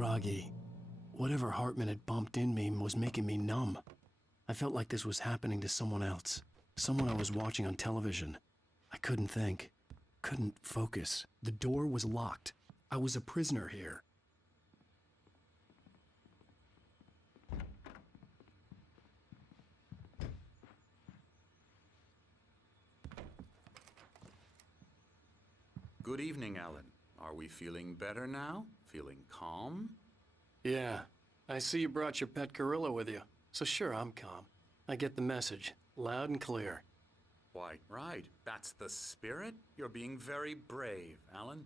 groggy. Whatever Hartman had bumped in me was making me numb. I felt like this was happening to someone else. Someone I was watching on television. I couldn't think. Couldn't focus. The door was locked. I was a prisoner here. Good evening, Alan. Are we feeling better now? Feeling calm? Yeah. I see you brought your pet gorilla with you. So sure, I'm calm. I get the message. Loud and clear. Why, right. That's the spirit. You're being very brave, Alan.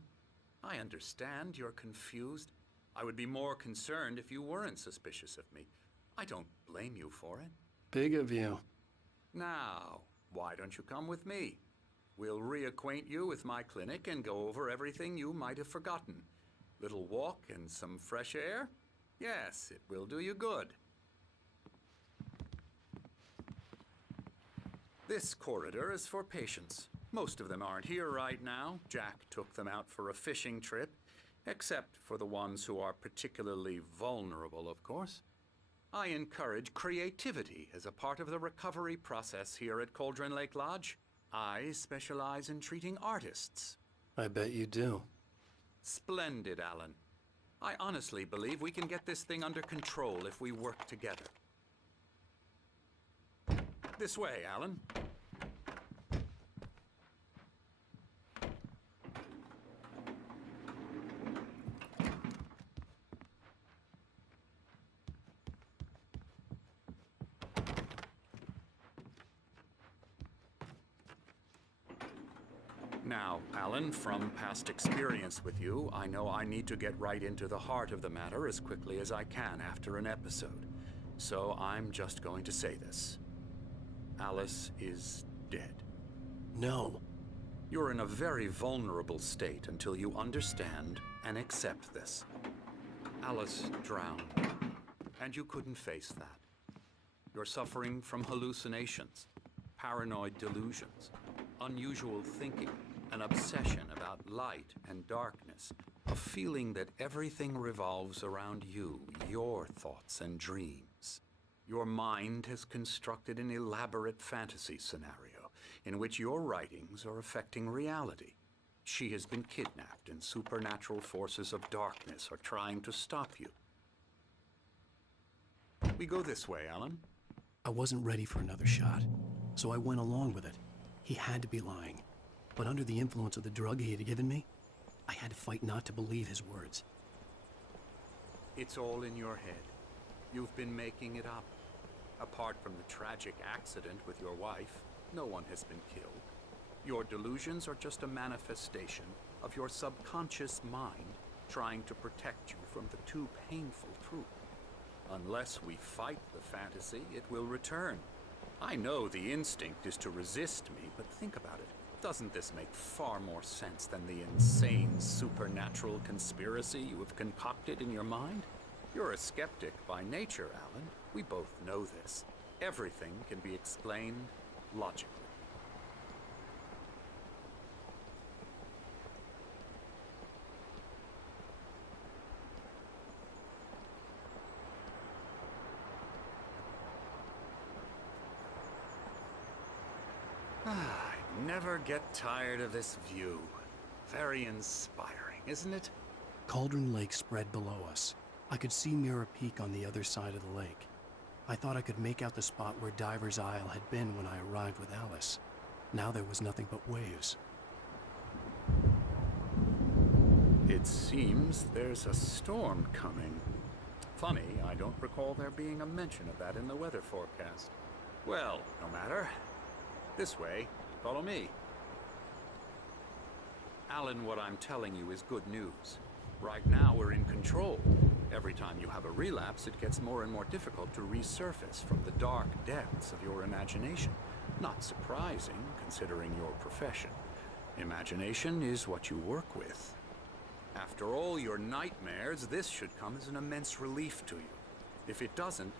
I understand you're confused. I would be more concerned if you weren't suspicious of me. I don't blame you for it. Big of you. Now, why don't you come with me? We'll reacquaint you with my clinic and go over everything you might have forgotten. Little walk and some fresh air? Yes, it will do you good. This corridor is for patients. Most of them aren't here right now. Jack took them out for a fishing trip, except for the ones who are particularly vulnerable, of course. I encourage creativity as a part of the recovery process here at Cauldron Lake Lodge. I specialize in treating artists. I bet you do. Splendid, Alan. I honestly believe we can get this thing under control if we work together. This way, Alan. Now, Alan, from past experience with you, I know I need to get right into the heart of the matter as quickly as I can after an episode. So I'm just going to say this. Alice is dead. No. You're in a very vulnerable state until you understand and accept this. Alice drowned, and you couldn't face that. You're suffering from hallucinations, paranoid delusions, unusual thinking, an obsession about light and darkness, a feeling that everything revolves around you, your thoughts and dreams. Your mind has constructed an elaborate fantasy scenario in which your writings are affecting reality. She has been kidnapped and supernatural forces of darkness are trying to stop you. We go this way, Alan. I wasn't ready for another shot, so I went along with it. He had to be lying. But under the influence of the drug he had given me, I had to fight not to believe his words. It's all in your head. You've been making it up. Apart from the tragic accident with your wife, no one has been killed. Your delusions are just a manifestation of your subconscious mind trying to protect you from the too painful truth. Unless we fight the fantasy, it will return. I know the instinct is to resist me, but think about it. Doesn't this make far more sense than the insane supernatural conspiracy you have concocted in your mind? You're a skeptic by nature, Alan. We both know this. Everything can be explained logically. I never get tired of this view. Very inspiring, isn't it? Cauldron Lake spread below us. I could see Mirror Peak on the other side of the lake. I thought I could make out the spot where Diver's Isle had been when I arrived with Alice. Now there was nothing but waves. It seems there's a storm coming. Funny, I don't recall there being a mention of that in the weather forecast. Well, no matter. This way. Follow me. Alan, what I'm telling you is good news. Right now, we're in control. Every time you have a relapse, it gets more and more difficult to resurface from the dark depths of your imagination. Not surprising, considering your profession. Imagination is what you work with. After all your nightmares, this should come as an immense relief to you. If it doesn't,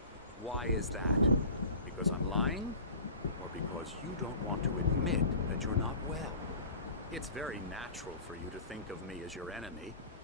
why is that? Because I'm lying? Or because you don't want to admit that you're not well? It's very natural for you to think of me as your enemy.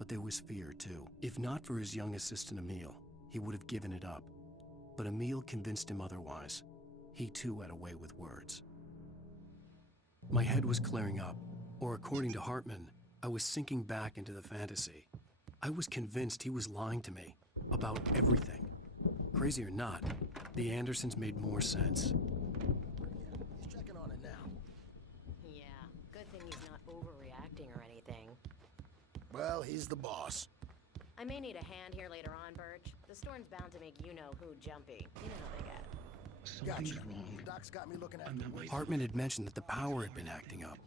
But there was fear, too. If not for his young assistant Emil, he would have given it up. But Emil convinced him otherwise. He too had a way with words. My head was clearing up, or according to Hartman, I was sinking back into the fantasy. I was convinced he was lying to me about everything. Crazy or not, the Andersons made more sense. He's checking on it now. Yeah, good thing he's not overreacting or anything. Well, he's the boss. I may need a hand here later on, Birch. The storm's bound to make you-know-who jumpy. You know how they get. Something's Gotcha. wrong. Doc's got me looking at I'm the not way. Hartman had mentioned that the power had been acting up.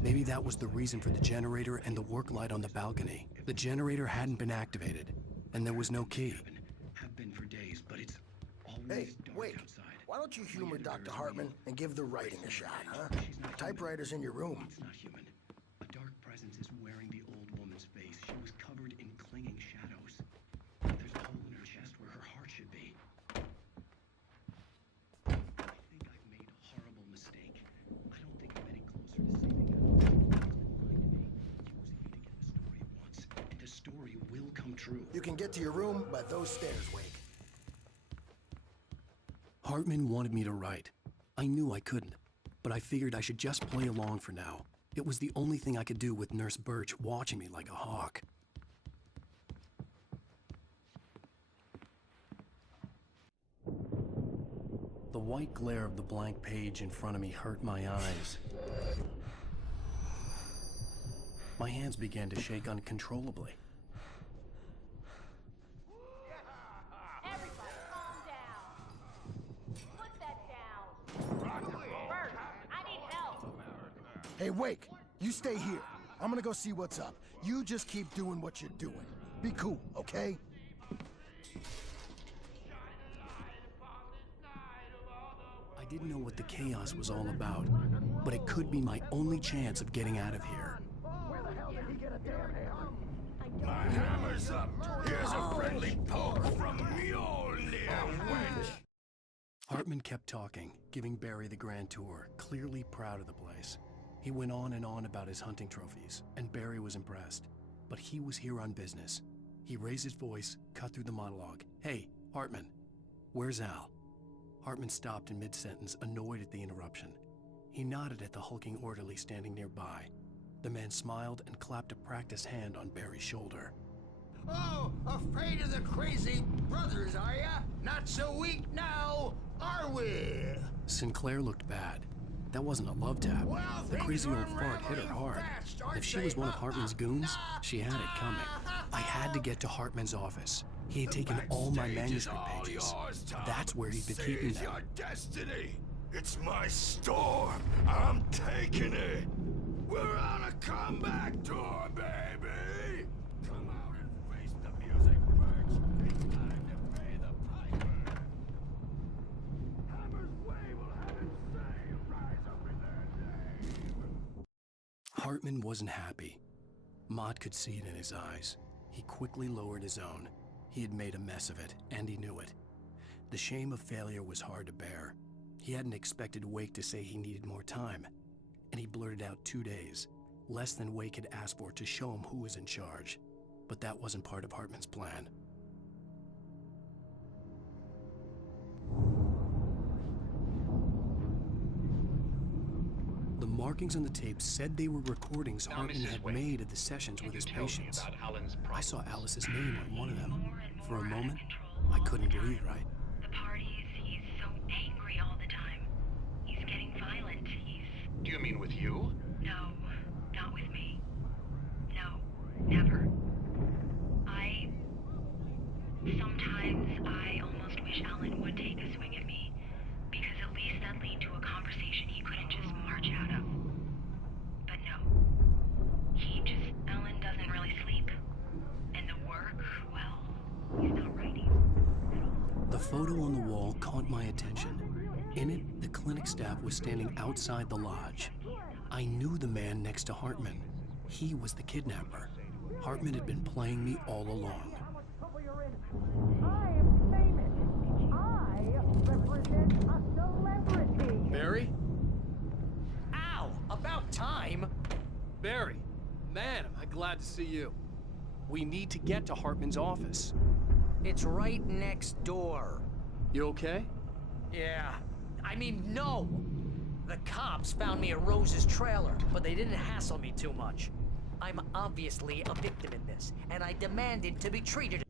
Maybe that was the reason for the generator and the work light on the balcony. The generator hadn't been activated, and there was no key. Have been for days, but it's Hey, wait. Why don't you humor Dr. Hartman and give the writing a shot, huh? Typewriter's in your room. It's not human. A dark presence is wearing the old woman's face. She was covered in clinging shadows. There's a hole in her chest where her heart should be. I think I've made a horrible mistake. I don't think I'm any closer to saving her. He's been lying to me, using me to get the story he wants. And the story will come true. You can get to your room by those stairs, Wake. Hartman wanted me to write. I knew I couldn't, but I figured I should just play along for now. It was the only thing I could do with Nurse Birch watching me like a hawk. The white glare of the blank page in front of me hurt my eyes. My hands began to shake uncontrollably. Everybody, calm down. Put that down. Bert, I need help. Hey, Wake, you stay here. I'm gonna go see what's up. You just keep doing what you're doing. Be cool, okay? I didn't know what the chaos was all about, but it could be my only chance of getting out of here. Where the hell did he get a damn hammer? My hammer's up. Here's a friendly poke from Mjolnir, wench. Hartman kept talking, giving Barry the grand tour, clearly proud of the place. He went on and on about his hunting trophies, and Barry was impressed. But he was here on business. He raised his voice, cut through the monologue. Hey, Hartman, where's Al? Hartman stopped in mid-sentence, annoyed at the interruption. He nodded at the hulking orderly standing nearby. The man smiled and clapped a practiced hand on Barry's shoulder. Oh, afraid of the crazy brothers, are ya? Not so weak now, are we? Sinclair looked bad. That wasn't a love tap. Well, The things crazy are old fart hit her unraveling hard. fast, aren't If she they? was one of Hartman's goons, she had it coming. I had to get to Hartman's office. He had taken all my Backstage is manuscript all pages. yours, Tom. That's where he'd been keeping Seize them. your destiny. It's my storm. I'm taking it. We're on a comeback tour, baby. Come out and face the music, Birch. It's time to pay the piper. Hammer's way will have it say, rise up in their name. Hartman wasn't happy. Mott could see it in his eyes. He quickly lowered his own. He had made a mess of it, and he knew it. The shame of failure was hard to bear. He hadn't expected Wake to say he needed more time, and he blurted out 2 days, less than Wake had asked for to show him who was in charge. But that wasn't part of Hartman's plan. The markings on the tape said they were recordings Hartman had made of the sessions with his patients. I saw Alice's name on one of them. For a moment, I couldn't breathe right. The parties, he's so angry all the time. He's getting violent. Do you mean with you? No, not with me. No, never. Sometimes I almost wish Alan would take a swing at me, because at least that'd lead to a conversation he couldn't just march out of. But no. Alan doesn't really sleep. And the work, well, he's not writing at all. The photo on the wall caught my attention. In it, the clinic staff was standing outside the lodge. I knew the man next to Hartman. He was the kidnapper. Hartman had been playing me all along. I am famous. I represent a celebrity. Barry? Ow! About time! Barry, man, am I glad to see you. We need to get to Hartman's office. It's right next door. You okay? Yeah. I mean, no! The cops found me at Rose's trailer, but they didn't hassle me too much. I'm obviously a victim in this, and I demanded to be treated.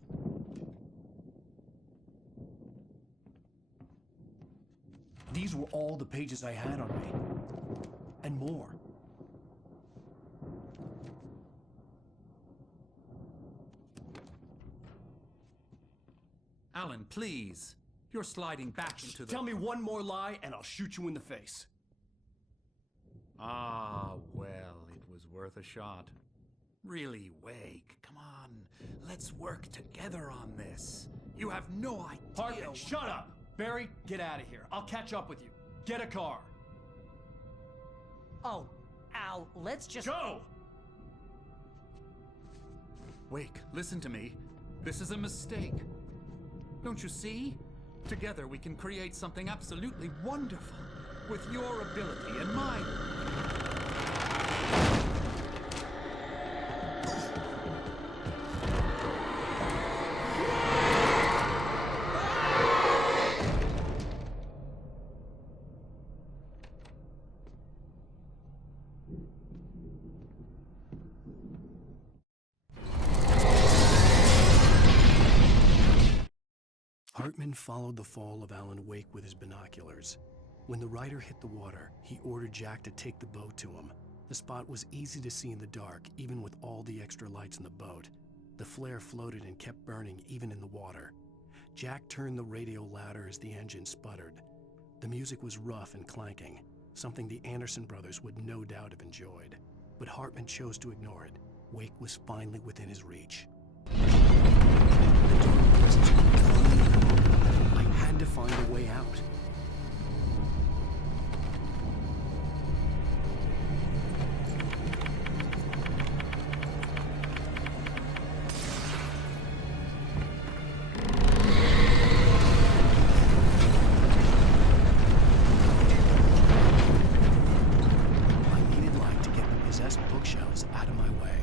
These were all the pages I had on me. And more. Alan, please. You're sliding back into the... Tell me one more lie and I'll shoot you in the face. Ah, well, it was worth a shot. Really, Wake, come on. Let's work together on this. You have no idea... Hartman, shut up! Barry, get out of here. I'll catch up with you. Get a car. Oh, Al, let's just... Go! Wake, listen to me. This is a mistake. Don't you see? Together we can create something absolutely wonderful. With your ability and mine. Hartman followed the fall of Alan Wake with his binoculars. When the rider hit the water, he ordered Jack to take the boat to him. The spot was easy to see in the dark, even with all the extra lights in the boat. The flare floated and kept burning even in the water. Jack turned the radio louder as the engine sputtered. The music was rough and clanking, something the Anderson brothers would no doubt have enjoyed. But Hartman chose to ignore it. Wake was finally within his reach. I had to find a way out. I needed light to get the possessed bookshelves out of my way.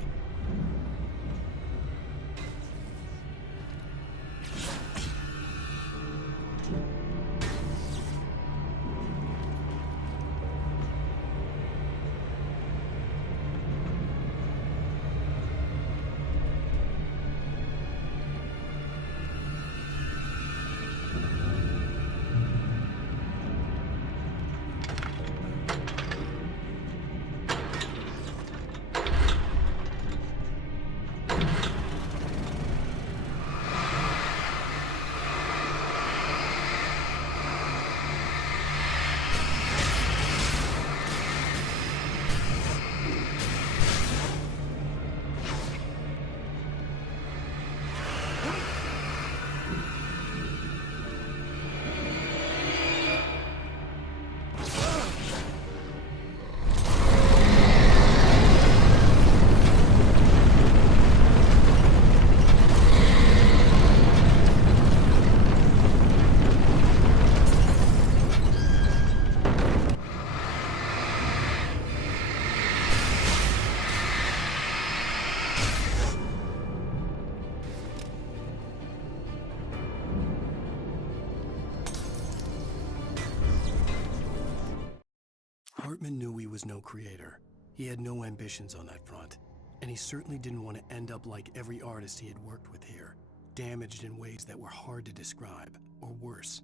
Hartman knew he was no creator. He had no ambitions on that front, and he certainly didn't want to end up like every artist he had worked with here, damaged in ways that were hard to describe, or worse.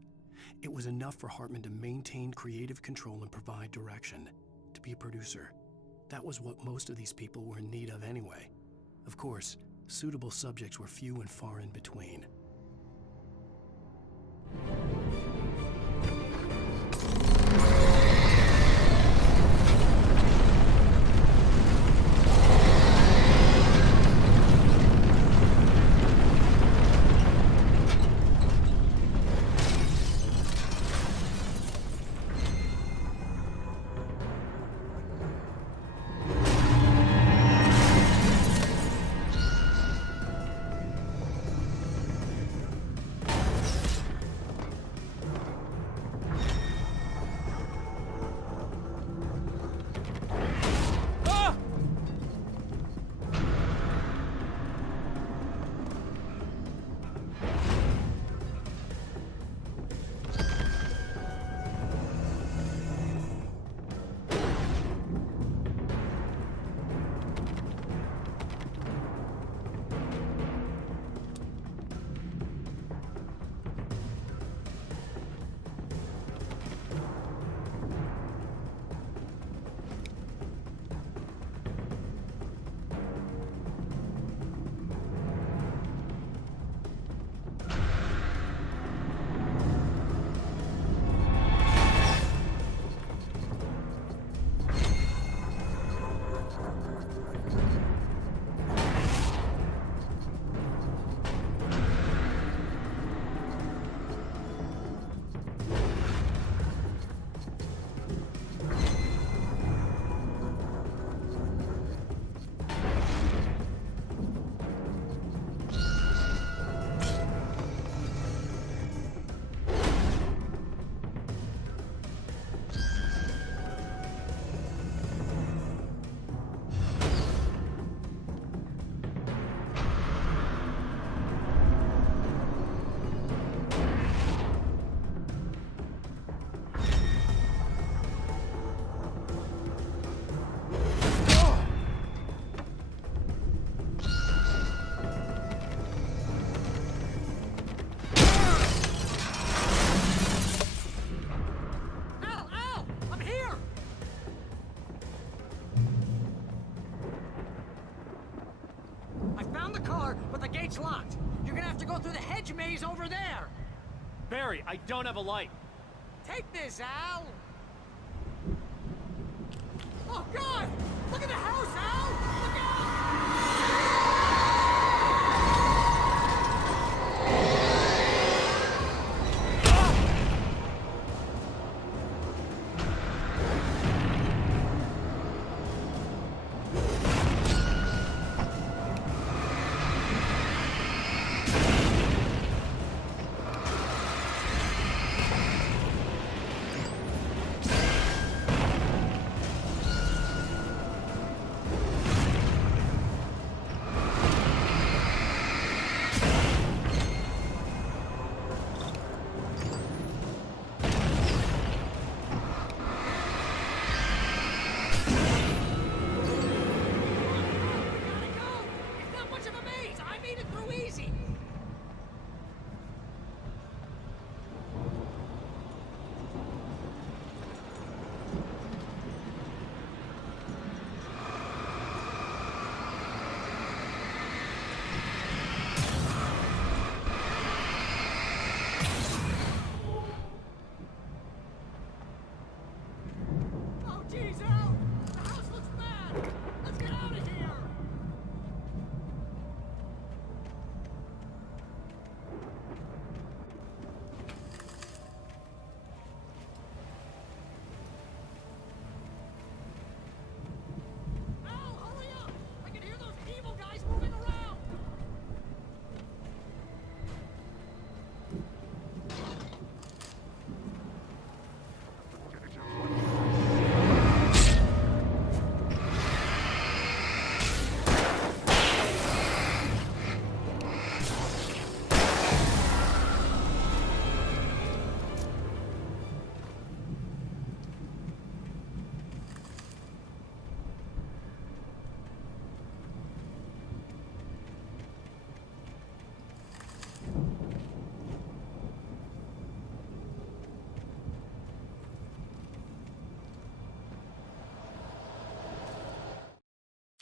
It was enough for Hartman to maintain creative control and provide direction, to be a producer. That was what most of these people were in need of anyway. Of course, suitable subjects were few and far in between. storage maze over there. Barry, I don't have a light. Take this, Al. Oh, God! Look at the house, Al! Look out!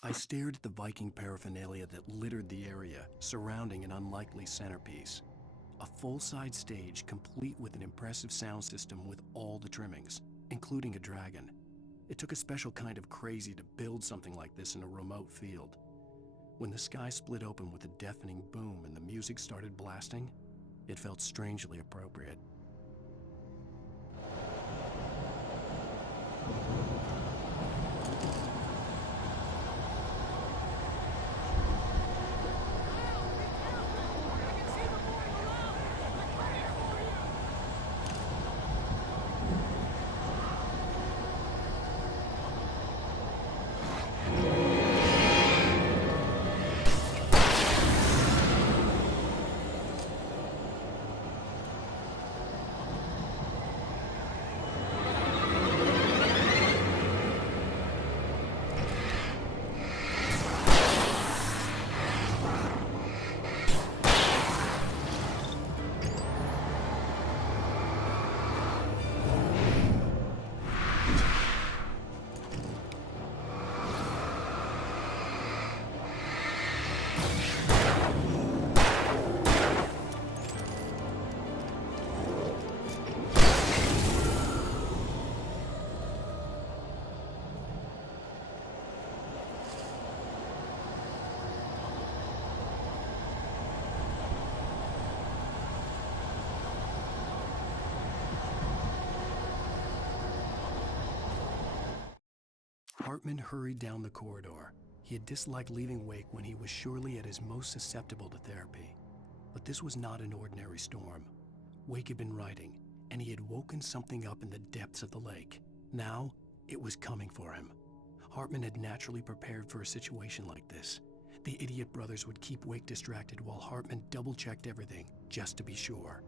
I stared at the Viking paraphernalia that littered the area, surrounding an unlikely centerpiece. A full-size stage complete with an impressive sound system with all the trimmings, including a dragon. It took a special kind of crazy to build something like this in a remote field. When the sky split open with a deafening boom and the music started blasting, it felt strangely appropriate. Hartman hurried down the corridor. He had disliked leaving Wake when he was surely at his most susceptible to therapy. But this was not an ordinary storm. Wake had been writing, and he had woken something up in the depths of the lake. Now, it was coming for him. Hartman had naturally prepared for a situation like this. The idiot brothers would keep Wake distracted while Hartman double-checked everything, just to be sure.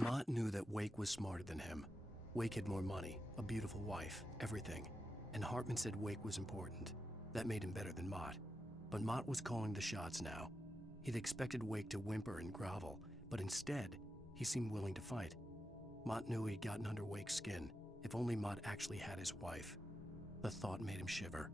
Mott knew that Wake was smarter than him. Wake had more money, a beautiful wife, everything. And Hartman said Wake was important. That made him better than Mott. But Mott was calling the shots now. He'd expected Wake to whimper and grovel, but instead, he seemed willing to fight. Mott knew he'd gotten under Wake's skin. If only Mott actually had his wife. The thought made him shiver.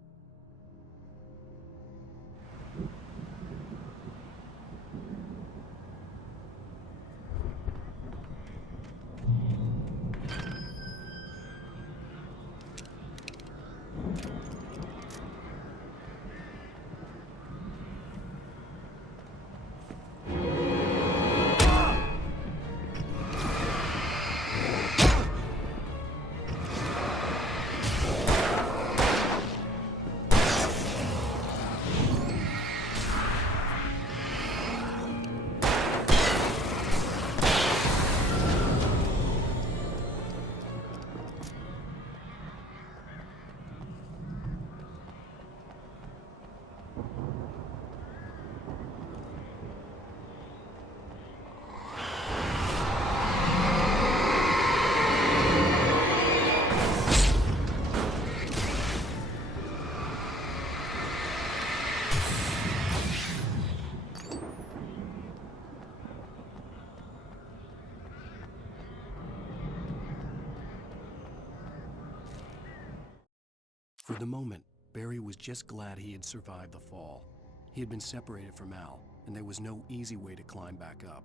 For the moment, Barry was just glad he had survived the fall. He had been separated from Al, and there was no easy way to climb back up.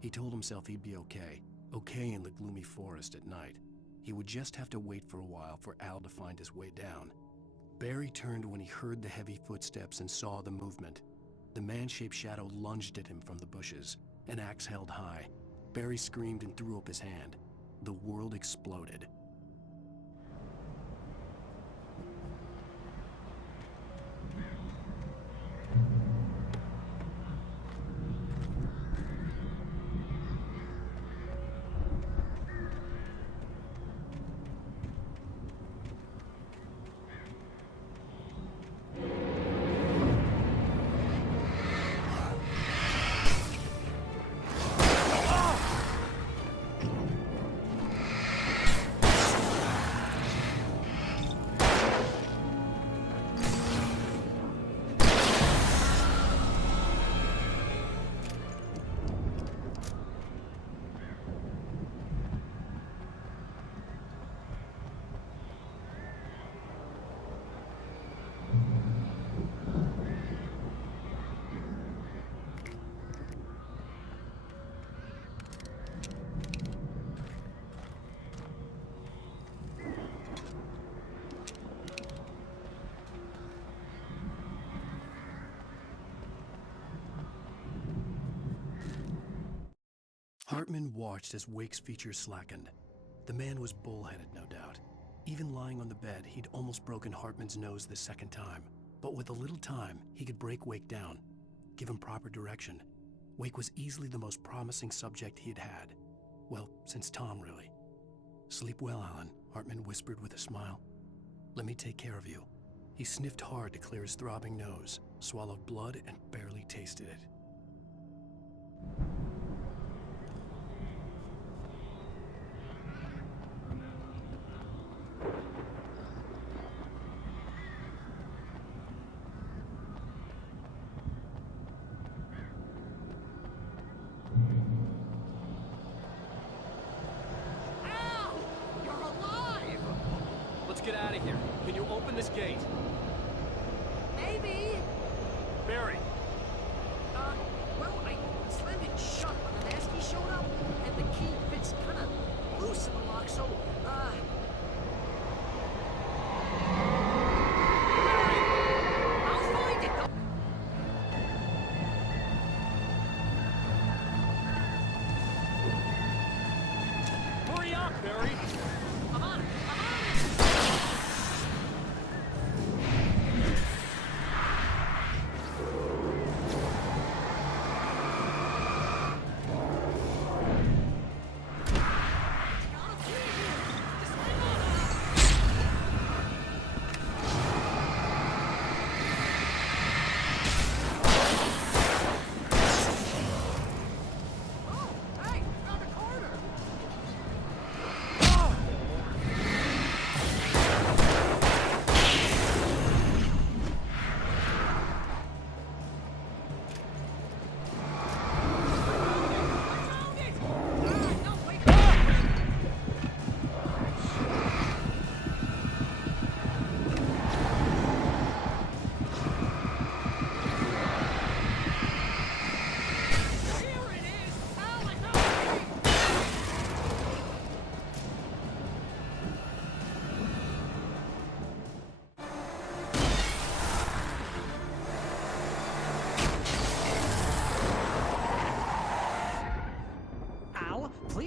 He told himself he'd be okay in the gloomy forest at night. He would just have to wait for a while for Al to find his way down. Barry turned when he heard the heavy footsteps and saw the movement. The man-shaped shadow lunged at him from the bushes, an axe held high. Barry screamed and threw up his hand. The world exploded. Hartman watched as Wake's features slackened. The man was bullheaded, no doubt. Even lying on the bed, he'd almost broken Hartman's nose the second time. But with a little time, he could break Wake down, give him proper direction. Wake was easily the most promising subject he had had. Well, since Tom, really. "Sleep well, Alan," Hartman whispered with a smile. "Let me take care of you." He sniffed hard to clear his throbbing nose, swallowed blood, and barely tasted it. Get out of here. Can you open this gate? Maybe. Barry. Well, I slammed it shut when the nasty showed up, and the key fits kind of loose in the lock, so, Barry, I'll find it. Hurry up, Barry. I'm on it.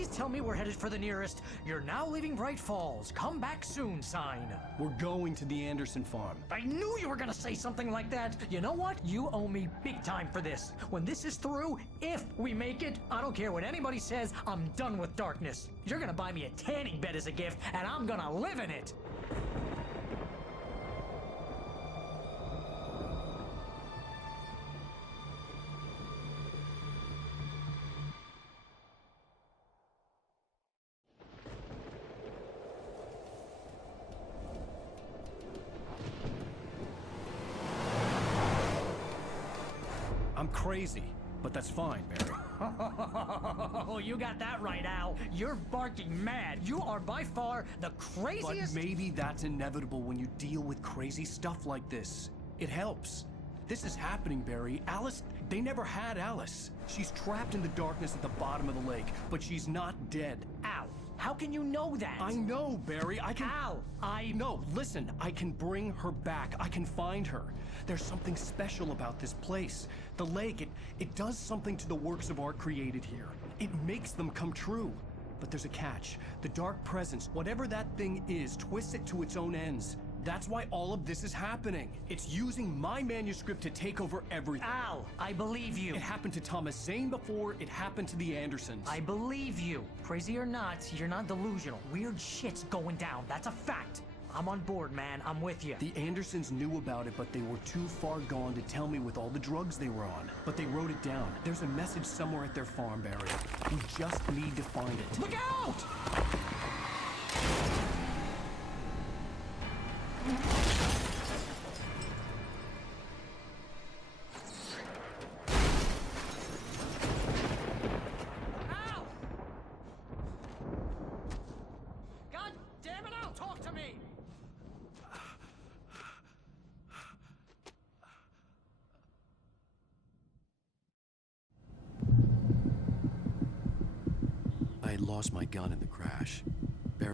Please tell me we're headed for the nearest "You're now leaving Bright Falls. Come back soon" sign. We're going to the Anderson farm. I knew you were gonna say something like that. You know what? You owe me big time for this. When this is through, if we make it, I don't care what anybody says, I'm done with darkness. You're gonna buy me a tanning bed as a gift, and I'm gonna live in it. I'm crazy, but that's fine, Barry. Oh, you got that right, Al. You're barking mad. You are by far the craziest. But maybe that's inevitable when you deal with crazy stuff like this. It helps. This is happening, Barry. Alice, they never had Alice. She's trapped in the darkness at the bottom of the lake, but she's not dead. Al, how can you know that? I know, Barry. I can... Al, No, listen. I can bring her back. I can find her. There's something special about this place. The lake, it does something to the works of art created here. It makes them come true. But there's a catch. The dark presence, whatever that thing is, twists it to its own ends. That's why all of this is happening. It's using my manuscript to take over everything. Al, I believe you. It happened to Thomas Zane before, it happened to the Andersons. I believe you. Crazy or not, you're not delusional. Weird shit's going down. That's a fact. I'm on board, man. I'm with you. The Andersons knew about it, but they were too far gone to tell me with all the drugs they were on. But they wrote it down. There's a message somewhere at their farm, Barry. We just need to find it. Look out! Al! God damn it, Al, talk to me! I had lost my gun in the crash.